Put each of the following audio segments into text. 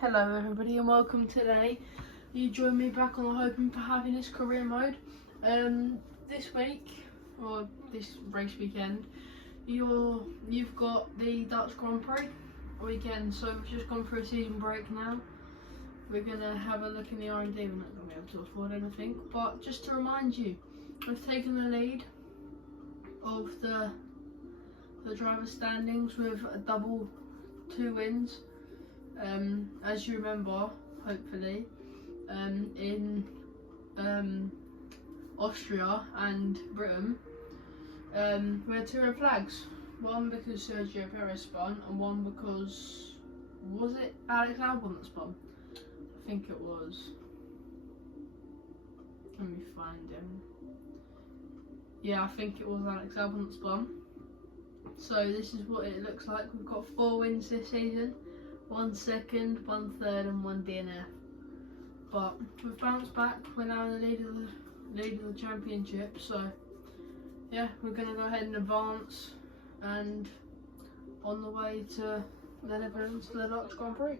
Hello everybody and welcome today. You join me back on the Hoping for Happiness career mode. This week, or this race weekend, you've got the Dutch Grand Prix weekend, so we've just gone through a season break now. We're going to have a look in the R&D, we're not going to be able to afford anything, but just to remind you, we've taken the lead of the driver's standings with a double 2 wins. As you remember, hopefully, in Austria and Britain, we had 2 red flags. One because Sergio Perez spun, and one because, was it Alex Albon that spun? I think it was. Let me find him. Yeah, I think it was Alex Albon that spun. So this is what it looks like. We've got 4 wins this season. 1 second, 1 third, and 1 DNF. But we've bounced back. We're now in the lead of the championship. So yeah, we're gonna go ahead and advance, and on the way to the Netherlands to the Dutch Grand Prix.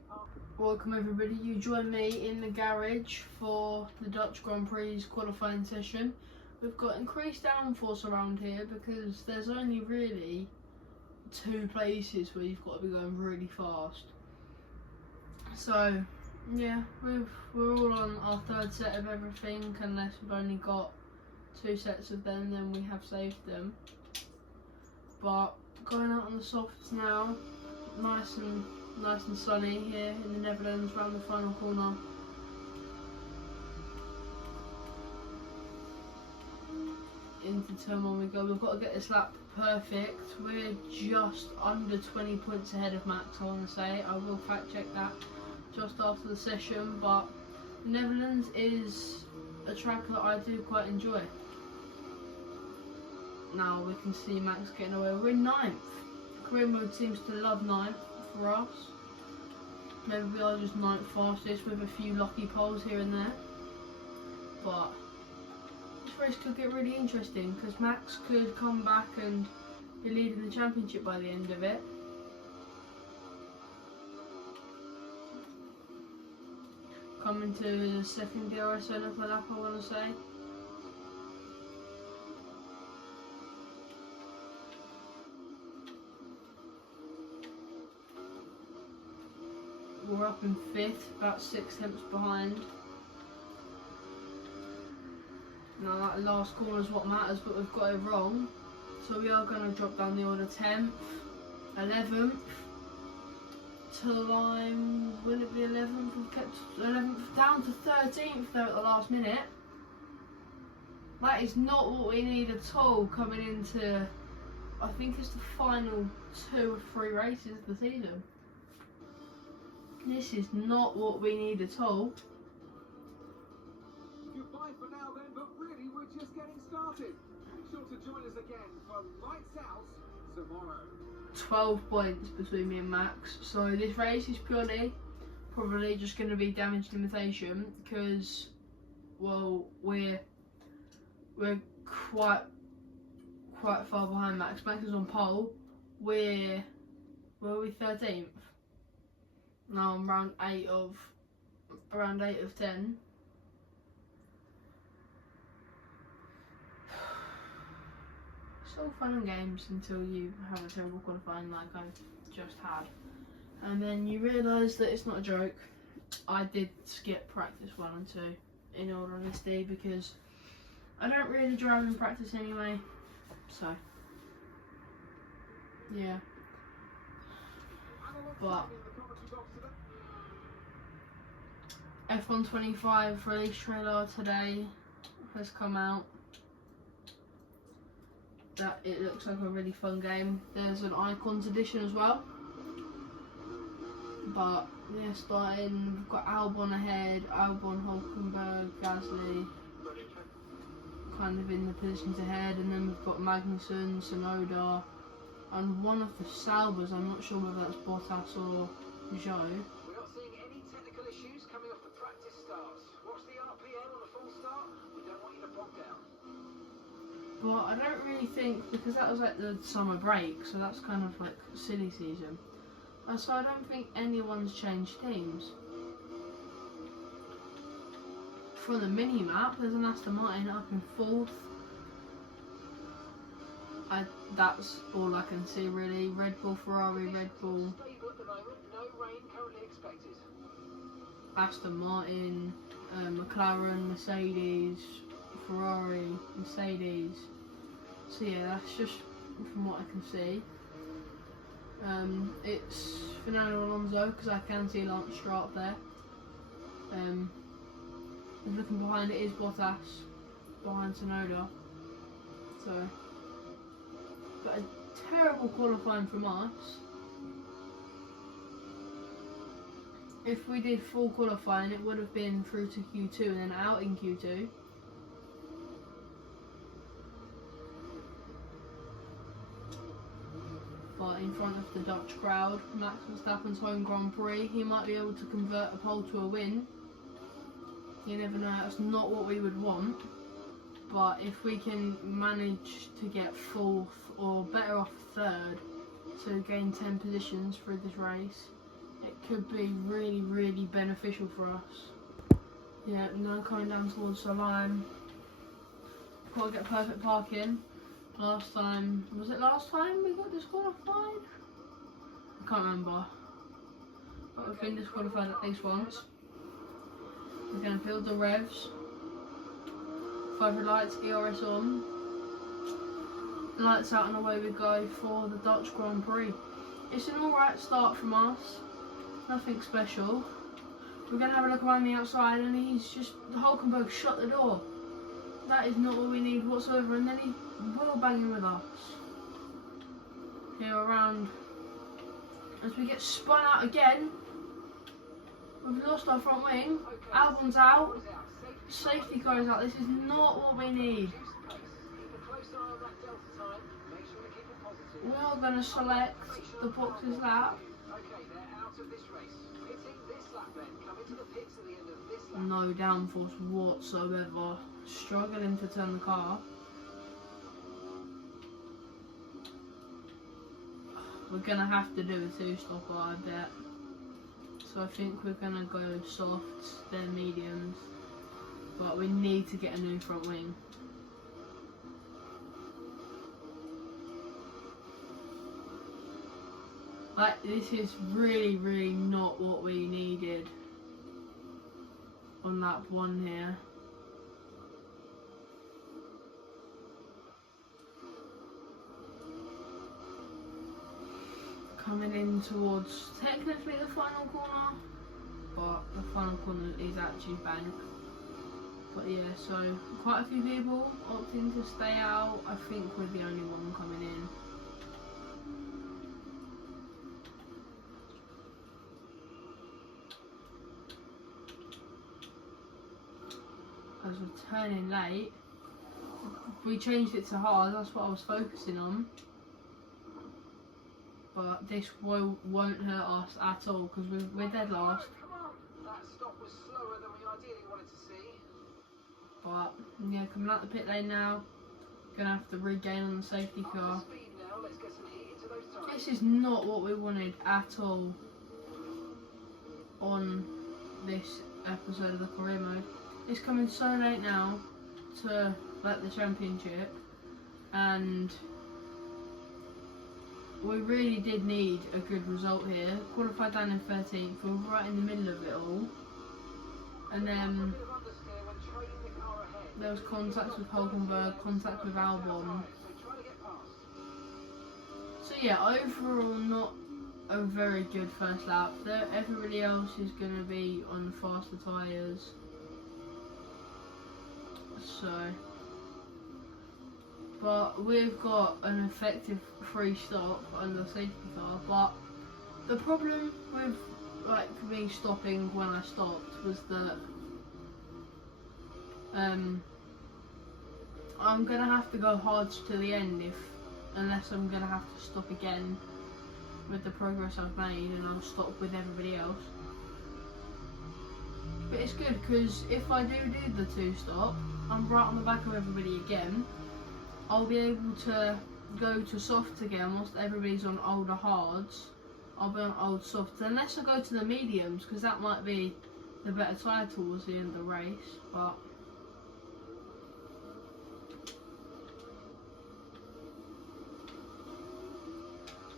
Welcome everybody. You join me in the garage for the Dutch Grand Prix qualifying session. We've got increased downforce around here because there's only really 2 places where you've got to be going really fast. So yeah, we're all on our 3rd set of everything, unless we've only got 2 sets of them, then we have saved them. But going out on the softs now, nice and sunny here in the Netherlands around the final corner. Into turn 1 we go. We've got to get this lap perfect. We're just under 20 points ahead of Max, I want to say. I will fact check that just after the session, but the Netherlands is a track that I do quite enjoy. Now we can see Max getting away. We're in 9th. Career mode seems to love 9th for us. Maybe we are just 9th fastest with a few lucky poles here and there. But this race could get really interesting because Max could come back and be leading the championship by the end of it. Coming to the 2nd gear or so of the lap, I want to say. We're up in 5th, about 6 tenths behind. Now that last corner is what matters, but we've got it wrong. So we are going to drop down the order 10th, 11th, to the line, will it be 11th? We've kept 11th down to 13th there at the last minute. That is not what we need at all coming into, I think it's the final 2 or 3 races of the season. This is not what we need at all. Goodbye for now then, but really we're just getting started. Be sure to join us again for Lights Out tomorrow. 12 points between me and Max, so this race is purely probably just going to be damage limitation because, well, we're quite far behind Max. Max is on pole. Where are we? 13th. Now I'm around 8 of 10. It's all fun and games until you have a terrible qualifying like I've just had, and then you realise that it's not a joke. I did skip practice 1 and 2 in all honesty because I don't really drive in practice anyway, so yeah. But F125 release trailer today has come out. That it looks like a really fun game. There's an Icons edition as well. But yeah, starting, we've got Albon ahead, Albon, Hulkenberg, Gasly kind of in the positions ahead, and then we've got Magnussen, Sonoda, and one of the Saubers. I'm not sure whether that's Bottas or Zhou. We're not seeing any technical issues coming off the practice starts. Watch the RPM on the full start. We don't want you to bog down. But I don't really think, because that was like the summer break, so that's kind of like silly season. So I don't think anyone's changed teams. from the mini map, there's an Aston Martin up in 4th. That's all I can see really. Red Bull, Ferrari, Red Bull, Aston Martin, McLaren, Mercedes, Ferrari, Mercedes. So yeah, that's just from what I can see. It's Fernando Alonso because I can see Lance Stroll up there. Looking behind it is Bottas, behind Tsunoda. So, but a terrible qualifying from us. If we did full qualifying, it would have been through to Q2 and then out in Q2. But in front of the Dutch crowd, Max Verstappen's home Grand Prix, he might be able to convert a pole to a win. You never know, that's not what we would want. But if we can manage to get 4th or better off 3rd, so gain 10 positions through this race, it could be really, really beneficial for us. Yeah, now coming down towards the line. Got to get perfect parking. Last time, was it last time we got disqualified? I can't remember. But we've been disqualified at least once. We're going to build the revs. 5 lights, ERS on. Lights out and away we go for the Dutch Grand Prix. It's an alright start from us. Nothing special. We're going to have a look around the outside and he's just, Hulkenberg shut the door. That is not what we need whatsoever, and then he's wheel banging with us. Here around, as we get spun out again, we've lost our front wing, Albon's out, safety car is out, this is not what we need. We are going to select the boxes lap. No downforce whatsoever. Struggling to turn the car. We're gonna have to do a 2-stopper, I bet. So I think we're gonna go softs, then mediums. But we need to get a new front wing. Like, this is really, really not what we needed on lap 1 here. Coming in towards technically the final corner, but the final corner is actually banked. But yeah, so quite a few people opting to stay out. I think we're the only one coming in. As we're turning late, we changed it to hard, that's what I was focusing on. But this won't hurt us at all because we're dead last. That stop was slower than we ideally wanted to see. But yeah, coming out the pit lane now, gonna have to regain on the safety car. This is not what we wanted at all on this episode of the career mode. It's coming so late now to like the championship, and we really did need a good result here. Qualified down in 13th, we were right in the middle of it all. And then there was contact with Hulkenberg, contact with Albon. So yeah, overall not a very good first lap. Everybody else is going to be on faster tyres. So, but we've got an effective free stop under safety car. But the problem with like me stopping when I stopped was that I'm gonna have to go hard to the end unless I'm gonna have to stop again with the progress I've made, and I'll stop with everybody else. But it's good because if I do the 2-stop, I'm right on the back of everybody again. I'll be able to go to softs again whilst everybody's on older hards. I'll be on old softs unless I go to the mediums, because that might be the better tyre towards the end of the race, but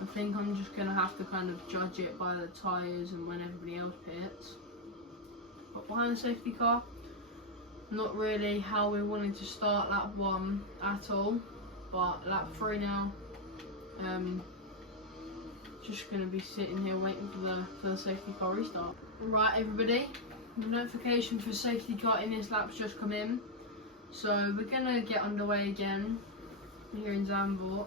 I think I'm just going to have to kind of judge it by the tyres and when everybody else pits. But behind the safety car, not really how we wanted to start lap 1 at all, but lap 3 now, just going to be sitting here waiting for the safety car restart. Right everybody, the notification for safety car in this lap's just come in, so we're going to get underway again here in Zandvoort.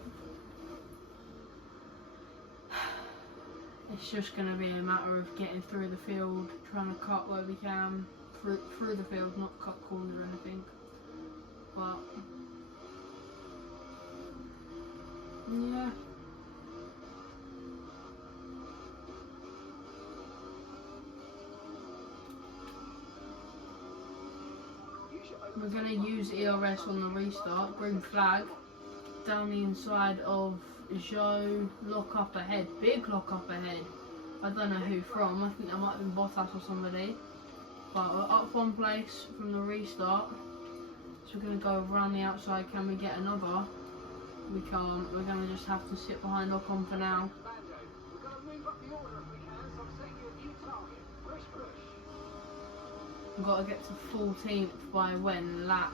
It's just going to be a matter of getting through the field, trying to cut where we can through the field, not cut corners or anything. But yeah, we're going to use ERS on the restart. Green flag down the inside of Joe, lock up ahead, big lock up ahead. I don't know who from, I think that might have been Bottas or somebody. But we're up 1 place from the restart, so we're going to go around the outside. Can we get another? We can't, we're going to just have to sit behind Ocon for now. We've got to get to 14th by when? Lap.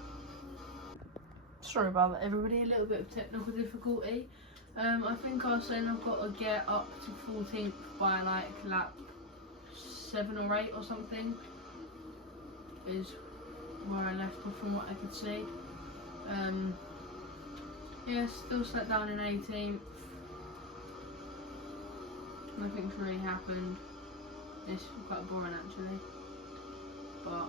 Sorry about that everybody, a little bit of technical difficulty. I think I was saying I've got to get up to 14th by like lap 7 or 8 or something, is where I left off from what I could see. Yeah, still sat down in 18th. Nothing's really happened. It's quite boring actually, but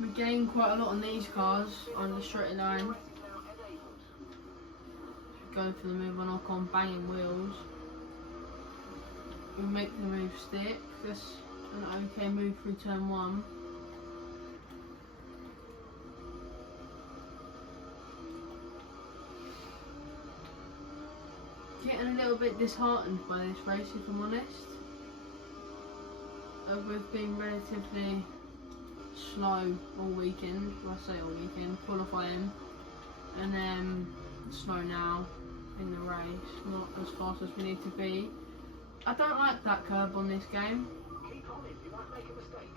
we gained quite a lot on these cars on the straight line. Go for the move on Ocon, banging wheels. We make the move stick. That's an okay move through turn 1. Getting a little bit disheartened by this race, if I'm honest. We've been relatively slow all weekend. Well, I say all weekend, qualifying, and then slow now in the race, not as fast as we need to be. I don't like that curb on this game. Keep on it, you might make a mistake.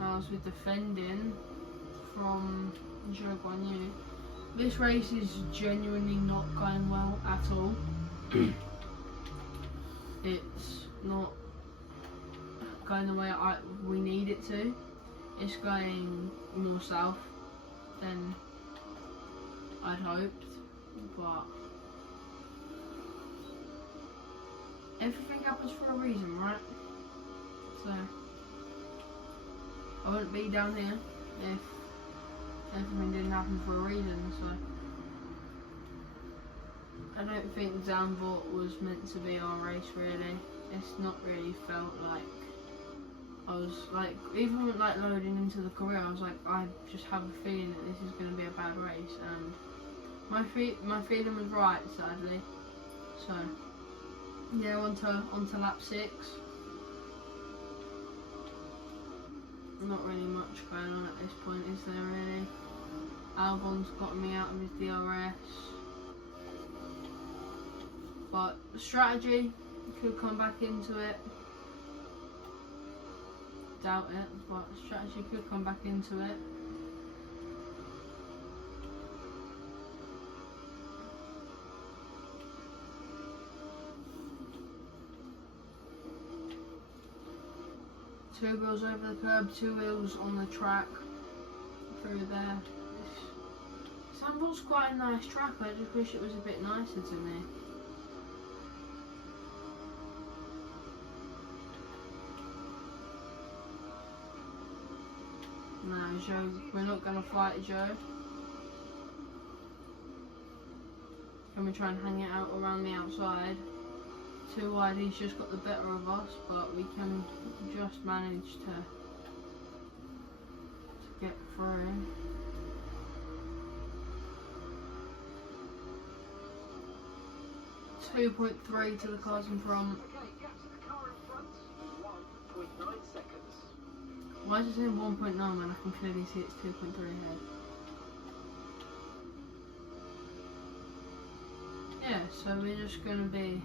As we're defending from Joe Guan Yu, this race is genuinely not going well at all. It's not going the way we need it to. It's going more south than I'd hoped, but everything happens for a reason, right? So I wouldn't be down here if everything didn't happen for a reason. So I don't think Zandvoort was meant to be our race really. It's not really felt like, I was like, even with like loading into the career, I was like, I just have a feeling that this is going to be a bad race, and my feeling was right, sadly. So yeah, on to lap 6. Not really much going on at this point, is there really? Albon's gotten me out of his DRS, but strategy could come back into it. Doubt it, but strategy could come back into it. Two wheels over the curb, 2 wheels on the track through there. Zandvoort's quite a nice track, I just wish it was a bit nicer to me. No, Joe, we're not going to fight Joe. Can we try and hang it out around the outside? Too wide, he's just got the better of us, but we can just manage to get through. .3 to the cars in front. Okay, gap to the car in front. 1. Why is it saying 1.9 when I can clearly see it's 2.3 ahead? Yeah, so we're just going to be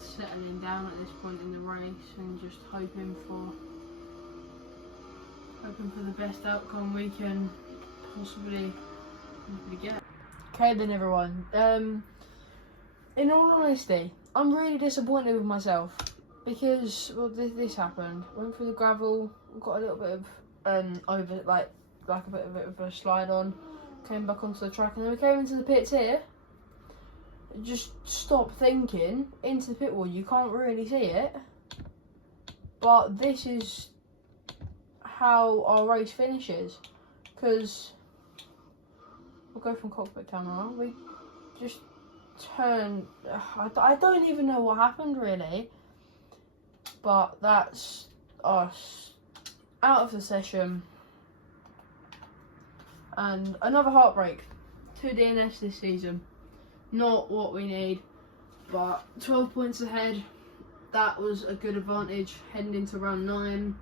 settling down at this point in the race and just hoping for the best outcome we can possibly get. Okay then everyone, in all honesty, I'm really disappointed with myself because, well, this happened. Went through the gravel, got a little bit of over like a bit of a slide on, came back onto the track, and then we came into the pits here. Just stop thinking into the pit wall. You can't really see it, but this is how our race finishes. Because we'll go from cockpit camera. We just turned. I don't even know what happened really, but that's us out of the session. And another heartbreak. 2 DNS this season. Not what we need, but 12 points ahead. That was a good advantage heading into round 9.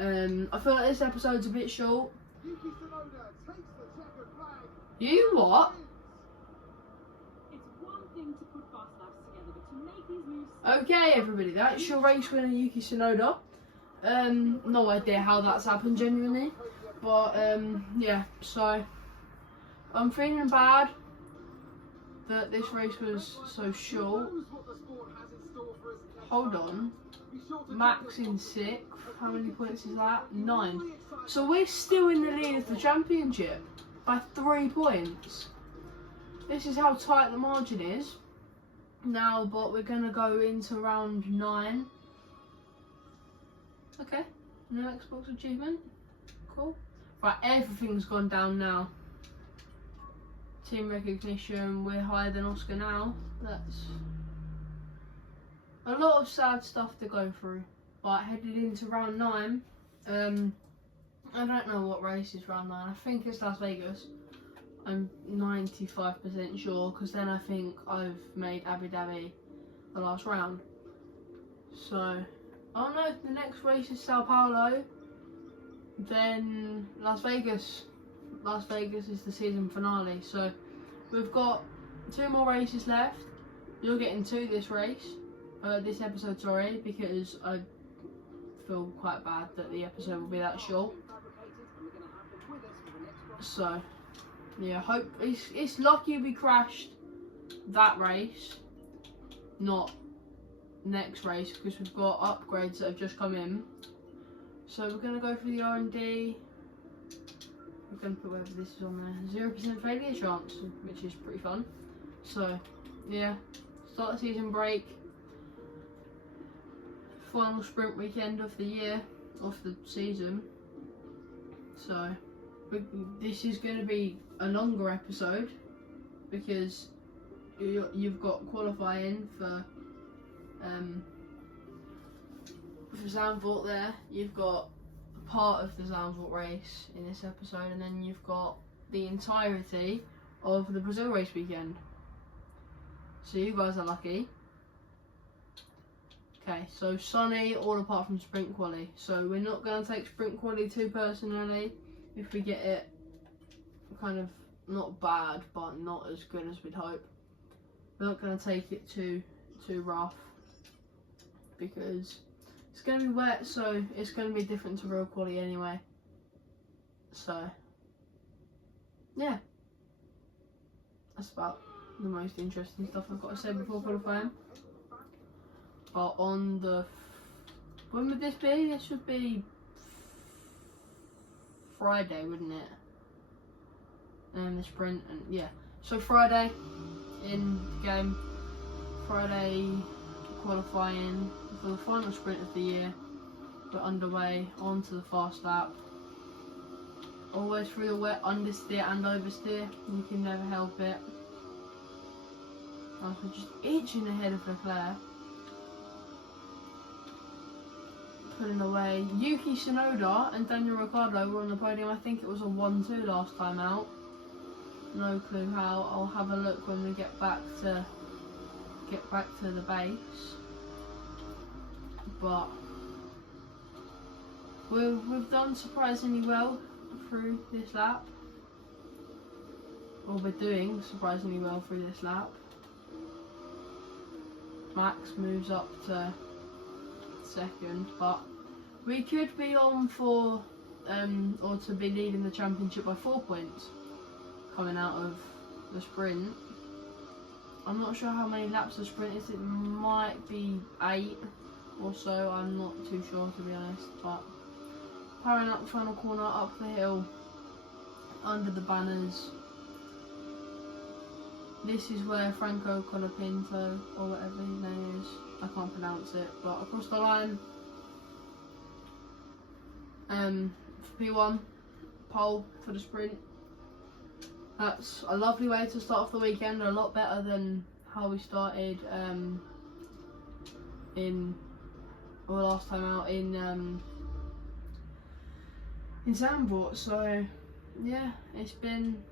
I feel like this episode's a bit short. You what? It's one thing to put fast laps together, but to make these moves. Okay, everybody, that's your race winner, Yuki Tsunoda. No idea how that's happened genuinely, but yeah. So I'm feeling bad that this race was so short. Hold on, Max in 6th. How many points is that? 9. So we're still in the lead of the championship by 3 points. This is how tight the margin is now, but we're gonna go into round 9. Okay, no Xbox achievement. Cool. Right, everything's gone down now. Team recognition, we're higher than Oscar now. That's a lot of sad stuff to go through. But headed into round 9, I don't know what race is round 9. I think it's Las Vegas. I'm 95% sure, because then I think I've made Abu Dhabi the last round. So, oh no, the next race is Sao Paulo, then Las Vegas. Las Vegas is the season finale. So, we've got 2 more races left. You're getting 2 this episode, sorry, because I feel quite bad that the episode will be that short. So yeah, hope it's lucky we crashed that race, not next race, because we've got upgrades that have just come in. So we're gonna go for the R&D. We're gonna put whatever this is on there. 0% failure chance, which is pretty fun. So yeah, start the season break. Final sprint weekend of the year, of the season. So this is going to be a longer episode because you've got qualifying for Zandvoort there. You've got part of the Zandvoort race in this episode, and then you've got the entirety of the Brazil race weekend. So you guys are lucky. Okay, so sunny all apart from sprint quali. So we're not going to take sprint quali too personally if we get it kind of not bad but not as good as we'd hope. We're not going to take it too rough because it's going to be wet, so it's going to be different to real quali anyway. So yeah, that's about the most interesting stuff I've got to say before qualifying. But on the, when would this be? This would be Friday, wouldn't it? And the sprint, and yeah. So Friday in the game, Friday qualifying for the final sprint of the year. We're underway onto the fast lap. Always through the wet, understeer and oversteer. You can never help it. I was just itching ahead of Leclerc. Pulling away. Yuki Tsunoda and Daniel Ricciardo were on the podium. I think it was a 1-2 last time out. No clue how. I'll have a look when we get back to the base. But We've done surprisingly well through this lap. Or we're doing surprisingly well through this lap. Max moves up to second, but we could be on for or to be leading the championship by 4 points coming out of the sprint. I'm not sure how many laps the sprint is. It might be 8 or so. I'm not too sure, to be honest. But powering up the final corner, up the hill, under the banners. This is where Franco Colapinto, or whatever his name is, I can't pronounce it, but across the line. For P1, pole for the sprint. That's a lovely way to start off the weekend, a lot better than how we started last time out in Zandvoort. So yeah, it's been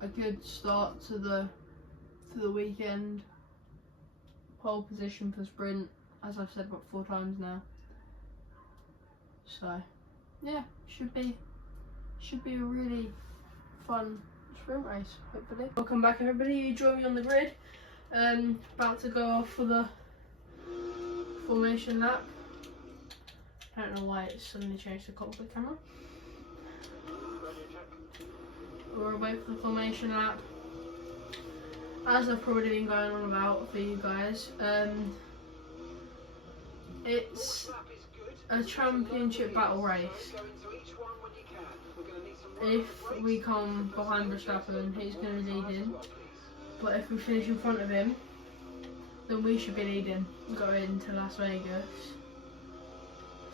a good start to the weekend. Pole position for sprint, as I've said about 4 times now. So yeah, should be a really fun sprint race, hopefully. Welcome back, everybody. You join me on the grid. About to go off for the formation lap. I don't know why it's suddenly changed the cockpit camera. We're away for the formation lap. As I've probably been going on about for you guys, it's a championship battle race. If we come behind Verstappen, he's going to be leading. But if we finish in front of him, then we should be leading going to Las Vegas.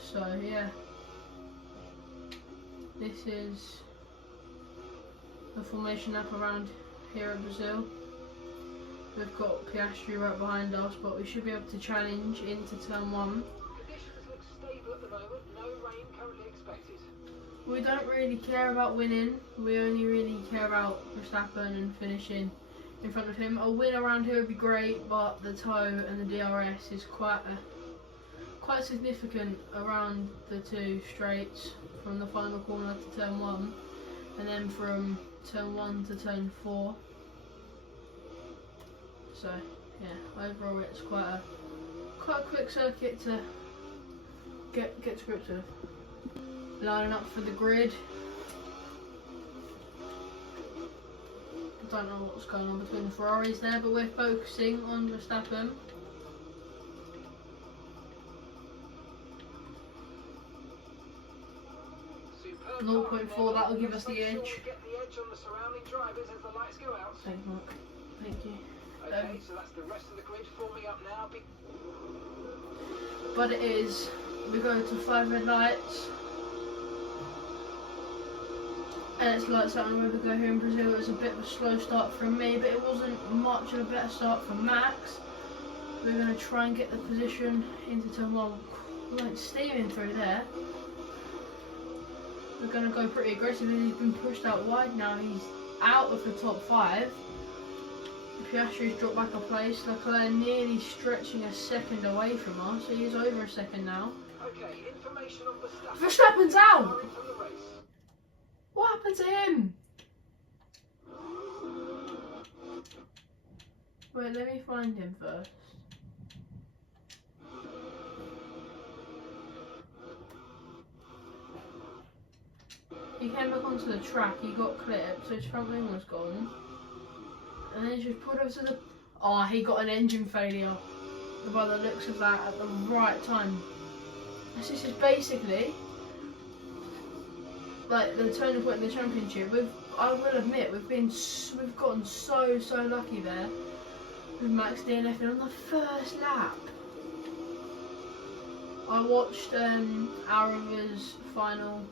So yeah, this is the formation lap around here at Brazil. We've got Piastri right behind us, but we should be able to challenge into turn 1. Conditions look stable at the moment. No rain currently expected. We don't really care about winning. We only really care about Verstappen and finishing in front of him. A win around here would be great, but the toe and the DRS is quite significant around the 2 straights from the final corner to turn 1, and then from turn 1 to turn 4. So yeah, overall it's quite a quick circuit to get to grips with. Lining up for the grid. I don't know what's going on between the Ferraris there, but we're focusing on Verstappen. Superb 0.4, that'll give us the edge. Get the edge on the surrounding drivers as the lights go out. Thank you, Mark. Thank you. Okay, so that's the rest of the grid forming up now. But it is, we go to 5 red lights. And it's lights out on the way we go here in Brazil. It was a bit of a slow start from me, but it wasn't much of a better start from Max. We're going to try and get the position into turn 1. We went steaming through there. We're going to go pretty aggressively. He's been pushed out wide now. He's out of the top 5. Piastri's dropped back a place. Leclerc nearly stretching a second away from us. He is over a second now. Okay, information on Verstappen. Verstappen's out! From the race. What happened to him? Wait, let me find him first. He came back onto the track, he got clipped, so his front wing was gone. And then he just pulled over to the... Oh, he got an engine failure. By the looks of that, at the right time. This is basically like the turning point in the championship. I will admit, we've gotten so lucky there with Max DNFing on the first lap. I watched Arava's final.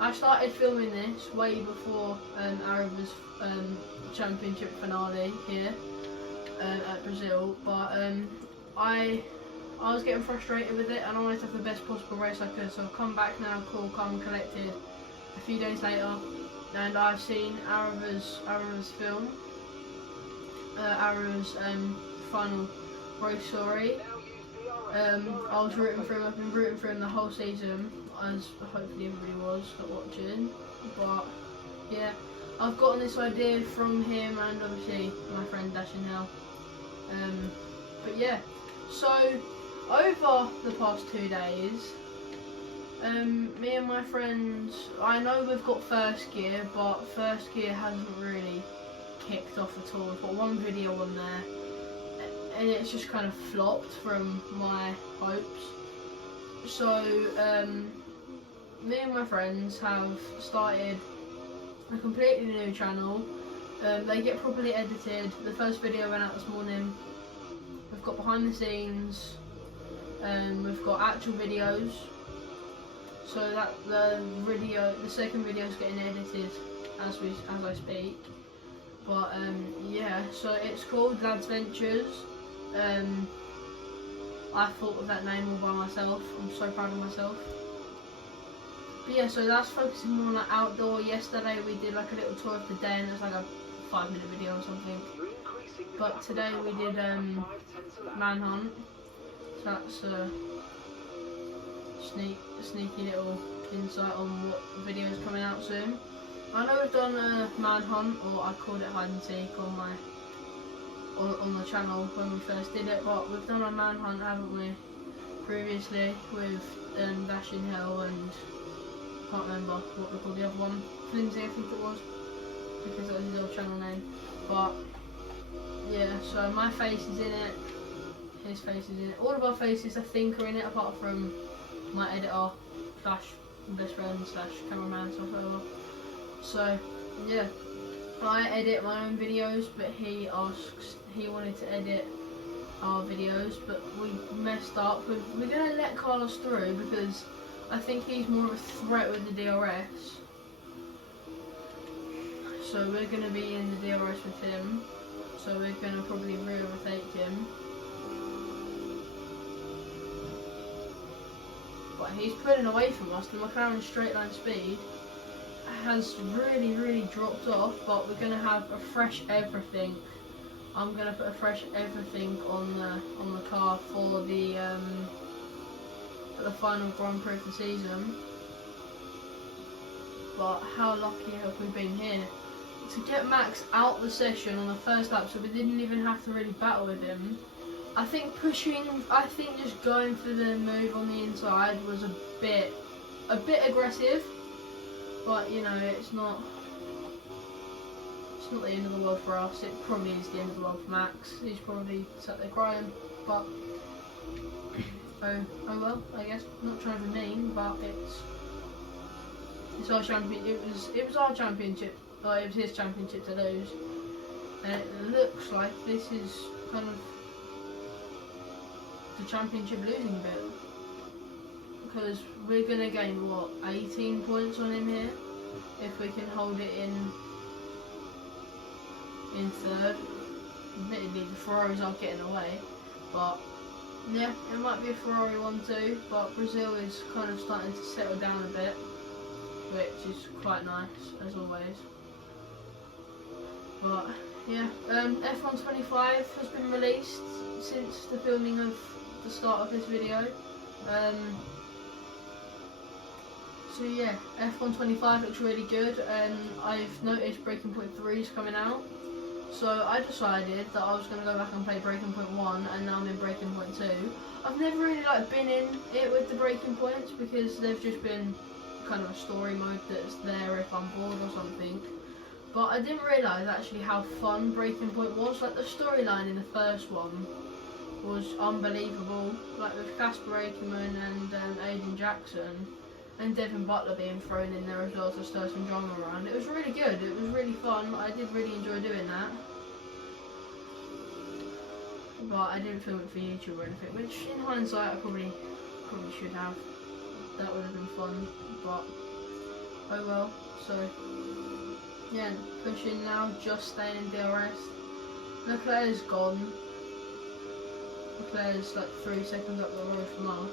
I started filming this way before Arava's championship finale here at Brazil, but I was getting frustrated with it and I wanted to have the best possible race I could, so I've come back now, cool, calm and collected a few days later, and I've seen Arava's film, Arava's final race story, I was rooting for him. I've been rooting for him the whole season, as hopefully everybody was not watching. But yeah, I've gotten this idea from him and obviously my friend Dashing Hell. But yeah, so over the past 2 days, me and my friends, I know we've got first gear, but first gear hasn't really kicked off at all. We've got one video on there, and it's just kind of flopped from my hopes. So, me and my friends have started a completely new channel. They get properly edited. The first video went out this morning. We've got behind the scenes. We've got actual videos. So that the second video is getting edited as I speak. But yeah, so it's called Lads Ventures. I thought of that name all by myself. I'm so proud of myself. But yeah, so that's focusing more on like outdoor. Yesterday we did like a little tour of the den. It was like a 5-minute video or something. But today we did manhunt. So that's a sneaky little insight on what video is coming out soon. I know we've done a manhunt, or I called it hide and seek on the channel when we first did it, but we've done a manhunt, haven't we, previously with Dashing Hell and can't remember what we called the other one, Flimsy I think it was, because that was his old channel name. But yeah, so my face is in it, his face is in it, all of our faces I think are in it apart from my editor slash best friend slash cameraman slash whatever. So yeah, I edit my own videos, but he wanted to edit our videos, but we messed up. We're gonna let Carlos through because I think he's more of a threat with the DRS. So we're gonna be in the DRS with him. So we're gonna probably re-overtake him. But he's pulling away from us. The McLaren straight line speed has really dropped off, but we're going to have a fresh everything. I'm going to put a fresh everything on the car for the final Grand Prix of the season. But how lucky have we been here to get Max out the session on the first lap, so we didn't even have to really battle with him. I think just going for the move on the inside was a bit aggressive, but you know, it's not the end of the world for us. It probably is the end of the world for Max. He's probably sat there crying, but oh well, I guess. Not trying to be mean, but it's our champion. It was our championship. It was his championship to lose, and it looks like this is kind of the championship losing bit, because we're gonna gain what, 18 points on him here if we can hold it in third. Admittedly the Ferraris are getting away, but yeah, it might be a Ferrari 1-2, but Brazil is kind of starting to settle down a bit, which is quite nice as always. But yeah, F1 25 has been released since the filming of the start of this video. So yeah, F1 25 looks really good. I've noticed Breaking Point 3 is coming out, so I decided that I was going to go back and play Breaking Point 1, and now I'm in Breaking Point 2. I've never really been in it with the Breaking Points because they've just been kind of a story mode that's there if I'm bored or something. But I didn't realise actually how fun Breaking Point was. Like the storyline in the first one was unbelievable, like with Casper Akerman and Aiden Jackson and Devin Butler being thrown in there as well to stir some drama around. It was really good, it was really fun, I did really enjoy doing that. But I didn't film it for YouTube or anything, which in hindsight I probably should have. That would have been fun, but oh well. So yeah, pushing now, just staying in DRS. Leclerc's gone. Leclerc's like 3 seconds up the road from us,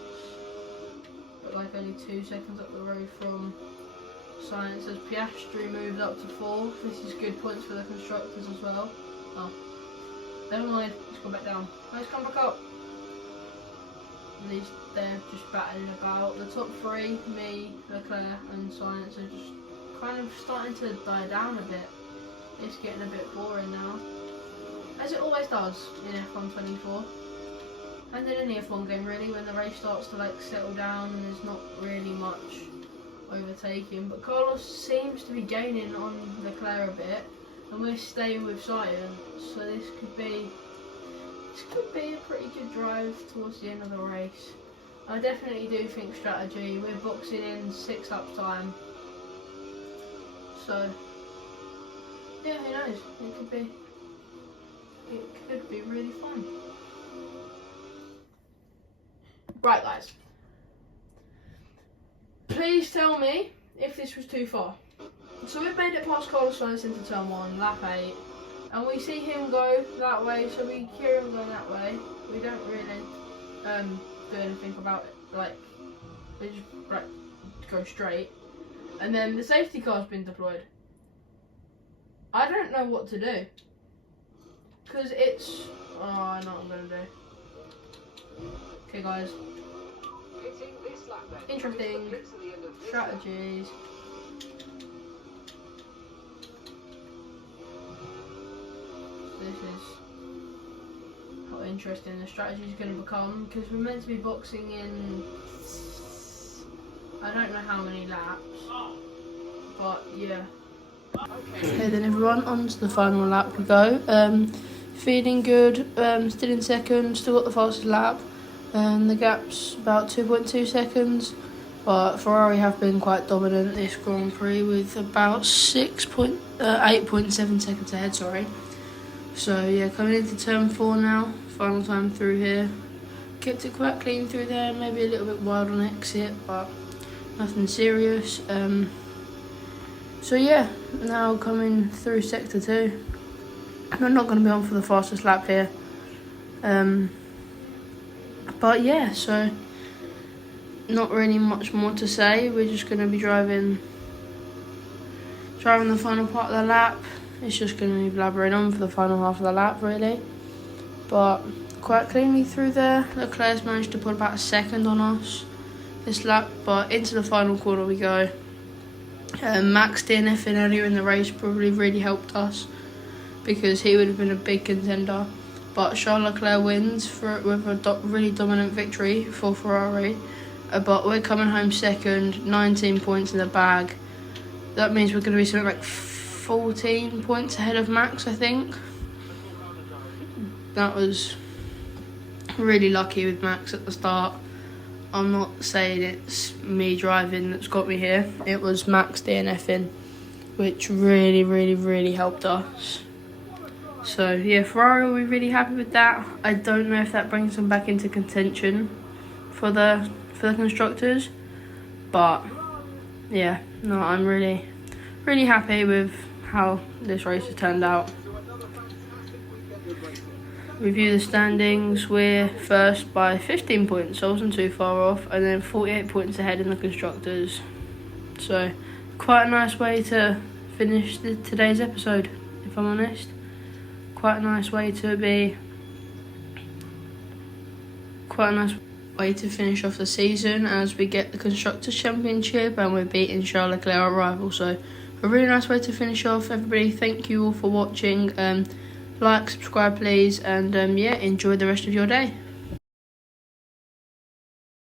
but like only 2 seconds up the road from Science. As Piastri moved up to 4th. This is good points for the constructors as well. Oh, never mind, let's go back down. Let's come back up. they're just battling about. The top three, me, Leclerc and Sainz, are just kind of starting to die down a bit. It's getting a bit boring now, as it always does in F1 24 and in any F1 game really, when the race starts to like settle down and there's not really much overtaking. But Carlos seems to be gaining on Leclerc a bit, and we're staying with Sainz, so this could be a pretty good drive towards the end of the race. I definitely do think strategy. We're boxing in 6 lap time, so yeah, who knows? It could be really fun. Right, guys. Please tell me if this was too far. So we've made it past Carlos Sainz into turn 1, lap 8, and we see him go that way, so we hear him going that way. We don't really do anything about it, like, we just go straight. And then the safety car's been deployed. I don't know what to do, because it's, oh, I know what I'm going to do. Okay guys, interesting strategies. This is how interesting the strategy is going to become, because we're meant to be boxing in, I don't know how many laps, but yeah. Okay then everyone, on to the final lap we go. Feeling good, still in second, still got the fastest lap, and the gap's about 2.2 seconds, but Ferrari have been quite dominant this Grand Prix with about 8.7 seconds ahead, sorry. So yeah, coming into turn 4 now, final time through here. Kept it quite clean through there, maybe a little bit wild on exit, but nothing serious. So yeah, now coming through sector 2. I'm not going to be on for the fastest lap here. But yeah, so not really much more to say. We're just going to be driving the final part of the lap. It's just going to be blabbering on for the final half of the lap really. But quite cleanly through there. Leclerc's managed to put about a second on us this lap, but into the final corner we go. Max DNFing earlier in the race probably really helped us, because he would have been a big contender. But Charles Leclerc wins with a really dominant victory for Ferrari. But we're coming home second, 19 points in the bag. That means we're going to be something like 14 points ahead of Max, I think. That was really lucky with Max at the start. I'm not saying it's me driving that's got me here. It was Max DNFing, which really helped us. So yeah, Ferrari will be really happy with that. I don't know if that brings them back into contention for the constructors, but yeah, no, I'm really happy with how this race has turned out. Review the standings. We're first by 15 points, so I wasn't too far off, and then 48 points ahead in the constructors. So quite a nice way to finish today's episode, if I'm honest. Quite a nice way to finish off the season, as we get the Constructors' Championship and we're beating Charles Leclerc, our rival. So a really nice way to finish off. Everybody, thank you all for watching. Like, subscribe please, and yeah, enjoy the rest of your day.